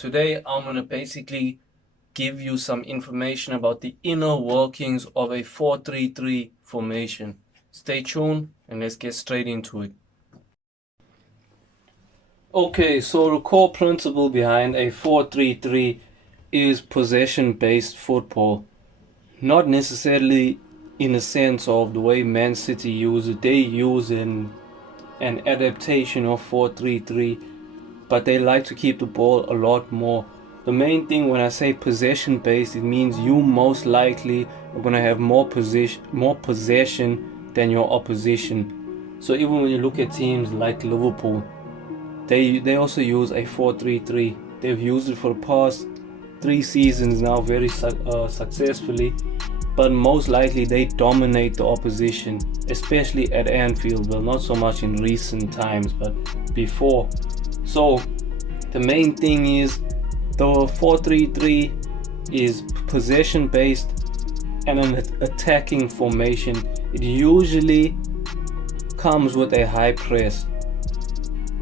today I'm going to basically give you some information about the inner workings of a 4-3-3 formation. Stay tuned and let's get straight into it. Okay, so the core principle behind a 4-3-3 is possession-based football. Not necessarily in the sense of the way Man City use it. They use an adaptation of 4-3-3, but they like to keep the ball a lot more. The main thing when I say possession based, it means you most likely are going to have more possession than your opposition. So even when you look at teams like Liverpool, they also use a 4-3-3. They've used it for the past 3 seasons now very successfully, but most likely they dominate the opposition, especially at Anfield. Well, not so much in recent times, but before. So the main thing is the 4-3-3 is possession based and an attacking formation. It usually comes with a high press,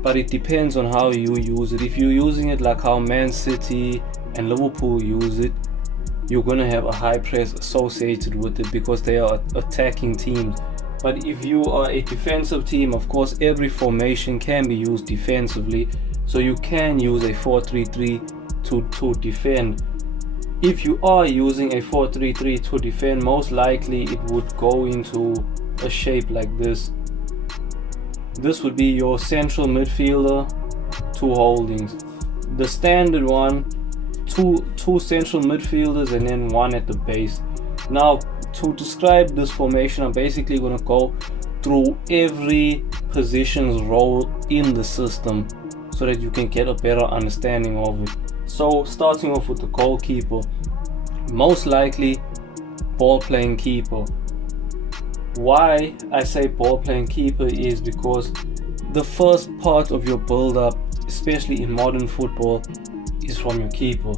but it depends on how you use it. If you're using it like how Man City and Liverpool use it, you're going to have a high press associated with it because they are attacking teams. But if you are a defensive team, of course every formation can be used defensively, so you can use a 4-3-3 to defend. If you are using a 4-3-3 to defend, most likely it would go into a shape like this. This would be your central midfielder, 2 holdings. The standard one, two central midfielders and then 1 at the base. Now, to describe this formation, I'm basically going to go through every position's role in the system so that you can get a better understanding of it. So starting off with the goalkeeper, most likely ball playing keeper. Why I say ball playing keeper is because the first part of your build up, especially in modern football, is from your keeper.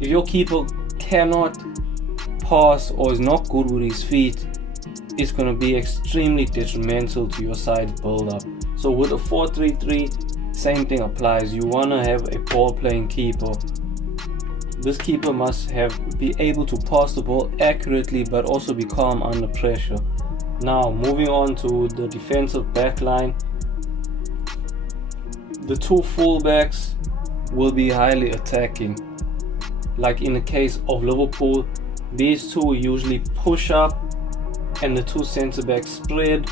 If your keeper cannot pass or is not good with his feet, it's going to be extremely detrimental to your side's build up. So with a 4-3-3, same thing applies. You want to have a ball playing keeper. This keeper must be able to pass the ball accurately but also be calm under pressure. Now moving on to the defensive back line, the 2 fullbacks will be highly attacking. Like in the case of Liverpool, these 2 usually push up and the 2 centre backs spread,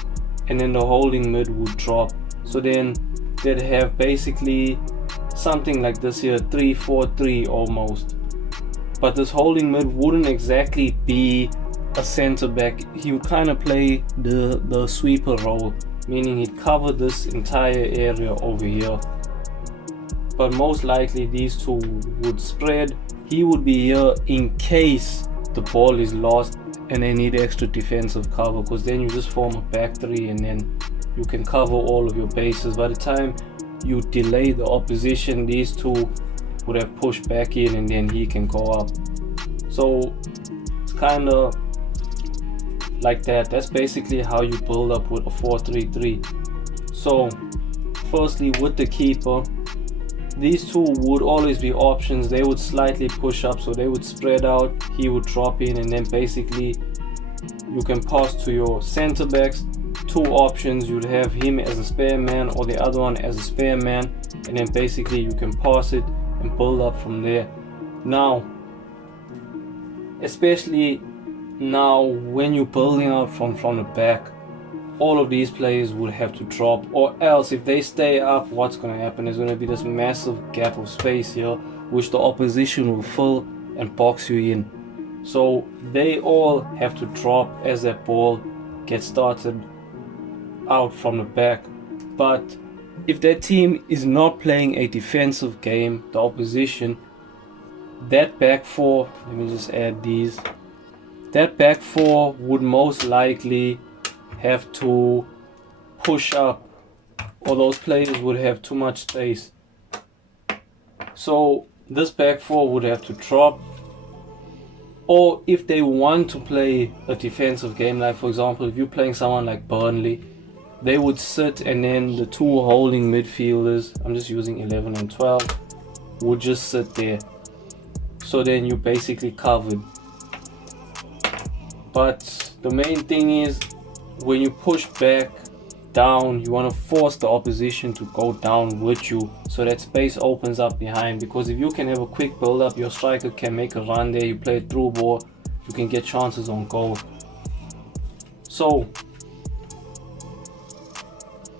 and then the holding mid would drop. So then they'd have basically something like this here, 3-4-3 almost. But this holding mid wouldn't exactly be a centre back. He would kind of play the sweeper role, meaning he'd cover this entire area over here. But most likely these 2 would spread. He would be here in case the ball is lost and they need extra defensive cover, because then you just form a back 3 and then you can cover all of your bases. By the time you delay the opposition, these 2 would have pushed back in and then he can go up. So it's kind of like that. That's basically how you build up with a 4-3-3. So firstly, with the keeper, these 2 would always be options. They would slightly push up, so they would spread out, he would drop in, and then basically you can pass to your center backs. 2 options, you'd have him as a spare man or the other one as a spare man, and then basically you can pass it and build up from there. Now, especially now when you're building up from the back, all of these players would have to drop, or else if they stay up, what's going to happen is going to be this massive gap of space here, which the opposition will fill and box you in. So they all have to drop as that ball gets started out from the back. But if that team is not playing a defensive game, the opposition, that back 4, let me just add these, that back 4 would most likely have to push up, or those players would have too much space. So this back 4 would have to drop, or if they want to play a defensive game, like for example if you're playing someone like Burnley, they would sit and then the 2 holding midfielders, I'm just using 11 and 12, would just sit there. So then you're basically covered. But the main thing is, when you push back down, you want to force the opposition to go down with you, so that space opens up behind. Because if you can have a quick build up, your striker can make a run there, you play a through ball, you can get chances on goal. So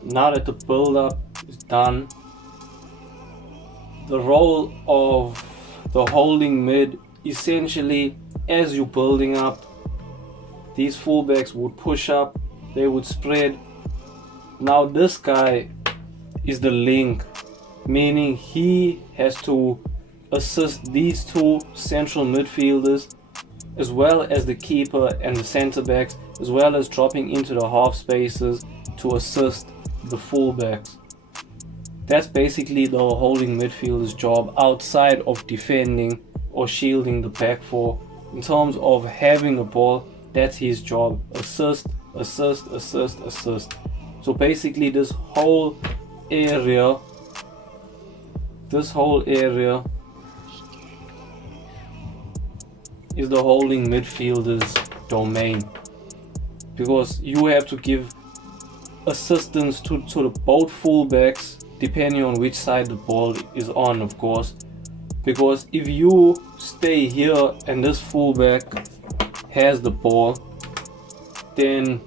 now that the build up is done, the role of the holding mid, essentially, as you're building up, these fullbacks would push up, they would spread. Now this guy is the link, meaning he has to assist these two central midfielders, as well as the keeper and the centre backs, as well as dropping into the half spaces to assist the fullbacks. That's basically the holding midfielder's job, outside of defending or shielding the back four. In terms of having the ball, that's his job. Assist, assist, assist, assist. So basically this whole area is the holding midfielder's domain, because you have to give assistance to the both fullbacks, depending on which side the ball is on, of course. Because if you stay here and this fullback has the ball, then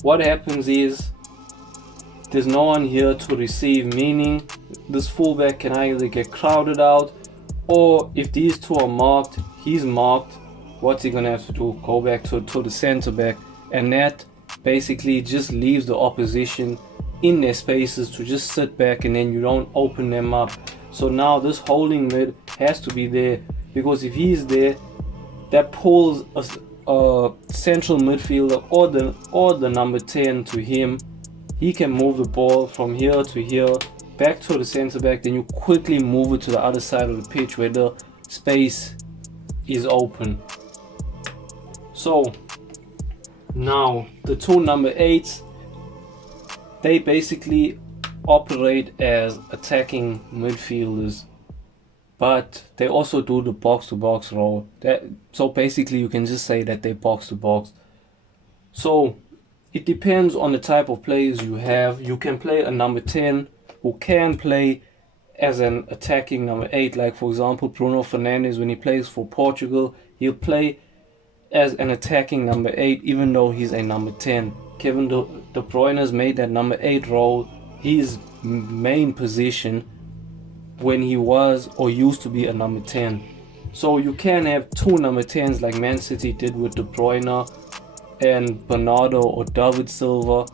what happens is there's no one here to receive, meaning this fullback can either get crowded out, or if these two are marked, he's marked, what's he gonna have to do? Go back to the center back, and that basically just leaves the opposition in their spaces to just sit back, and then you don't open them up. So now this holding mid has to be there, because if he's there, that pulls a central midfielder or the number 10 to him. He can move the ball from here to here, back to the center back, then you quickly move it to the other side of the pitch where the space is open. So now the two number 8s, they basically operate as attacking midfielders, but they also do the box to box role. So basically you can just say that they box to box. So it depends on the type of players you have. You can play a number 10 who can play as an attacking number 8, like for example Bruno Fernandes. When he plays for Portugal, he'll play as an attacking number 8 even though he's a number 10. Kevin De Bruyne has made that number 8 role his main position when he was or used to be a number 10. So you can have two number 10s like Man City did with De Bruyne and Bernardo or David Silva,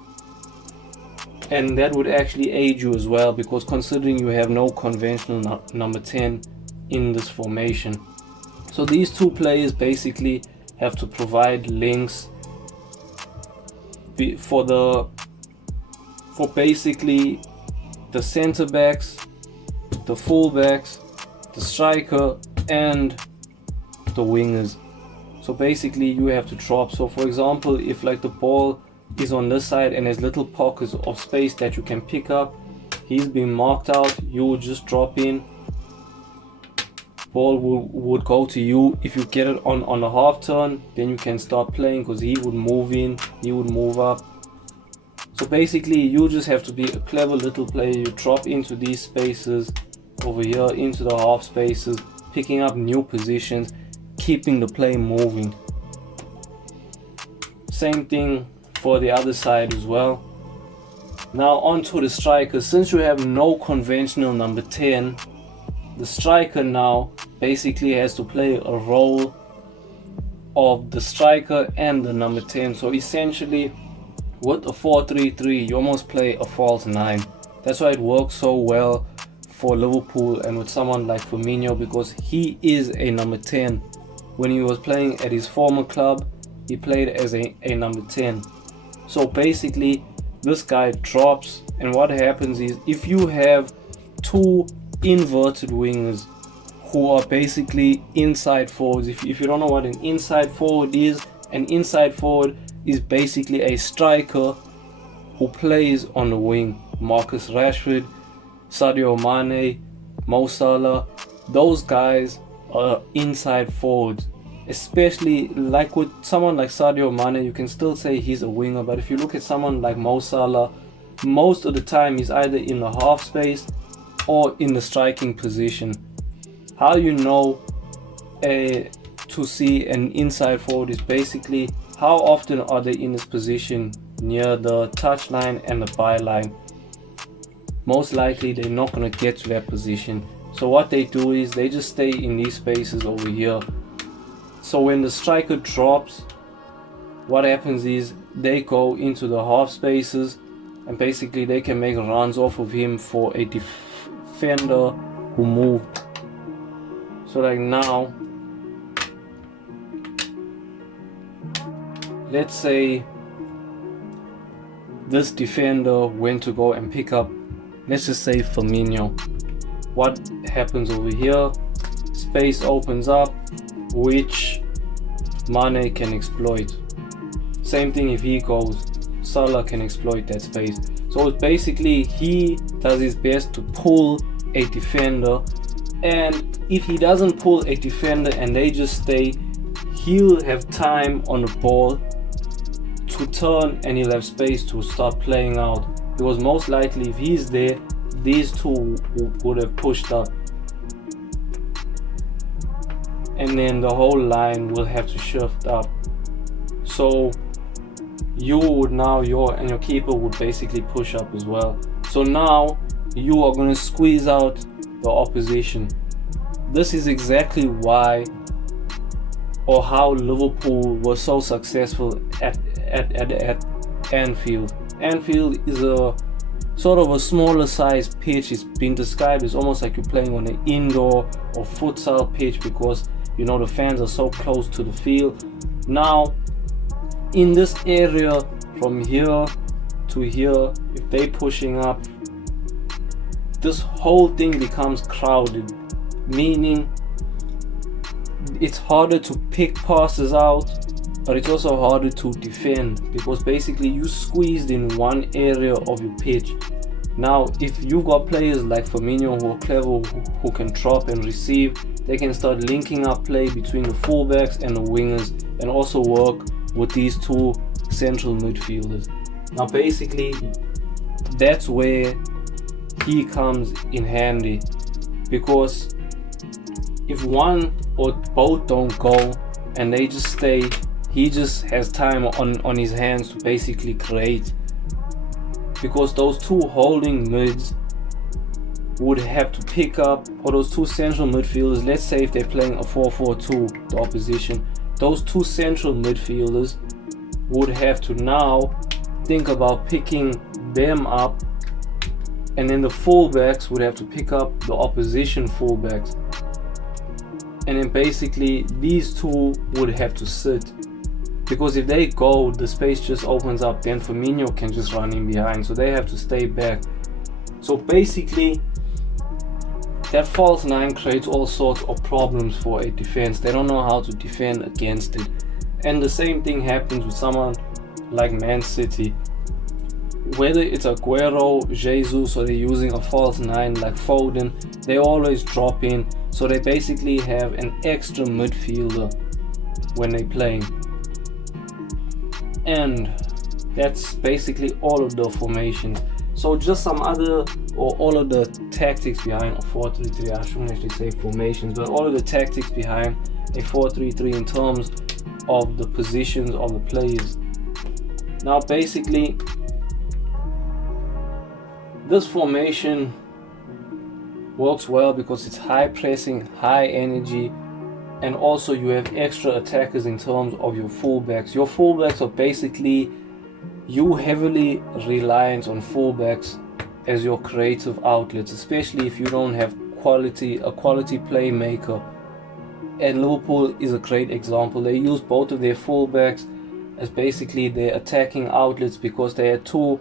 and that would actually aid you as well, because considering you have no conventional number 10 in this formation. So these two players basically have to provide links for basically the center backs, the full backs, the striker and the wingers. So basically you have to drop. So for example, if like the ball is on this side and there's little pockets of space that you can pick up, he's been marked out, you would just drop in, ball would go to you. If you get it on a half turn, then you can start playing, because he would move in, he would move up. So basically you just have to be a clever little player. You drop into these spaces over here, into the half spaces, picking up new positions, keeping the play moving. Same thing for the other side as well. Now onto the striker. Since you have no conventional number 10, the striker now basically has to play a role of the striker and the number 10. So essentially with a 4-3-3 you almost play a false 9. That's why it works so well for Liverpool and with someone like Firmino, because he is a number 10. When he was playing at his former club, he played as a number 10. So basically this guy drops, and what happens is, if you have two inverted wingers who are basically inside forwards, if you don't know what an inside forward is, an inside forward is basically a striker who plays on the wing. Marcus Rashford, Sadio Mane, Mo Salah, those guys are inside forwards. Especially like with someone like Sadio Mane, you can still say he's a winger, but if you look at someone like Mo Salah, most of the time he's either in the half space or in the striking position. How you know to see an inside forward is basically how often are they in this position near the touchline and the byline. Most likely they're not going to get to that position. So what they do is they just stay in these spaces over here. So when the striker drops, what happens is they go into the half spaces and basically they can make runs off of him for a defender who moved. So like now, let's say this defender went to go and pick up, let's just say Firmino. What happens over here? Space opens up, which Mane can exploit. Same thing if he goes, Salah can exploit that space. So basically he does his best to pull a defender, and if he doesn't pull a defender and they just stay, he'll have time on the ball to turn and he'll have space to start playing out, because most likely if he's there, these two would have pushed up, and then the whole line will have to shift up. So you would now, your keeper would basically push up as well. So now you are going to squeeze out the opposition. This is exactly why or how Liverpool was so successful at Anfield. Anfield is a sort of a smaller size pitch. It's been described as almost like you're playing on an indoor or futsal pitch, because you know the fans are so close to the field. Now in this area from here to here, if they're pushing up, this whole thing becomes crowded, meaning it's harder to pick passes out, but it's also harder to defend, because basically you squeezed in one area of your pitch. Now if you've got players like Firmino who are clever, who can drop and receive, they can start linking up play between the fullbacks and the wingers, and also work with these two central midfielders. Now basically that's where he comes in handy, because if one or both don't go and they just stay, he just has time on his hands to basically create, because those two holding mids would have to pick up, or those two central midfielders, let's say if they're playing a 4-4-2, the opposition, those two central midfielders would have to now think about picking them up, and then the fullbacks would have to pick up the opposition fullbacks, and then basically these two would have to sit, because if they go, the space just opens up, then Firmino can just run in behind, so they have to stay back. So basically that false nine creates all sorts of problems for a defense. They don't know how to defend against it. And the same thing happens with someone like Man City. Whether it's Aguero, Jesus, or they're using a false nine like Foden, they always drop in. So they basically have an extra midfielder when they're playing. And that's basically all of the formations. So just some other, or all of the tactics behind a 4-3-3, I shouldn't actually say formations, but all of the tactics behind a 4-3-3 in terms of the positions of the players. Now basically this formation works well because it's high pressing, high energy, and also you have extra attackers in terms of your fullbacks. Your fullbacks are basically, you heavily reliant on fullbacks as your creative outlets, especially if you don't have a quality playmaker. And Liverpool is a great example. They use both of their fullbacks as basically their attacking outlets, because they are two,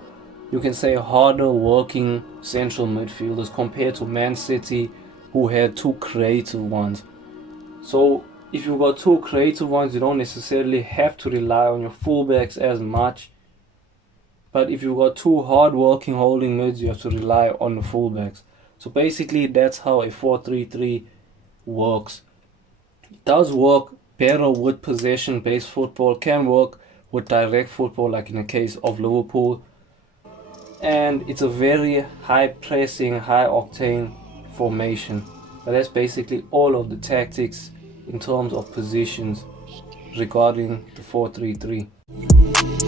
you can say, harder working central midfielders compared to Man City, who had two creative ones. So if you've got two creative ones, you don't necessarily have to rely on your fullbacks as much. But if you've got two hard-working holding mids, you have to rely on the fullbacks. So basically that's how a 4-3-3 works. It does work better with possession-based football, can work with direct football like in the case of Liverpool, and it's a very high pressing, high octane formation. But that's basically all of the tactics in terms of positions regarding the 4-3-3.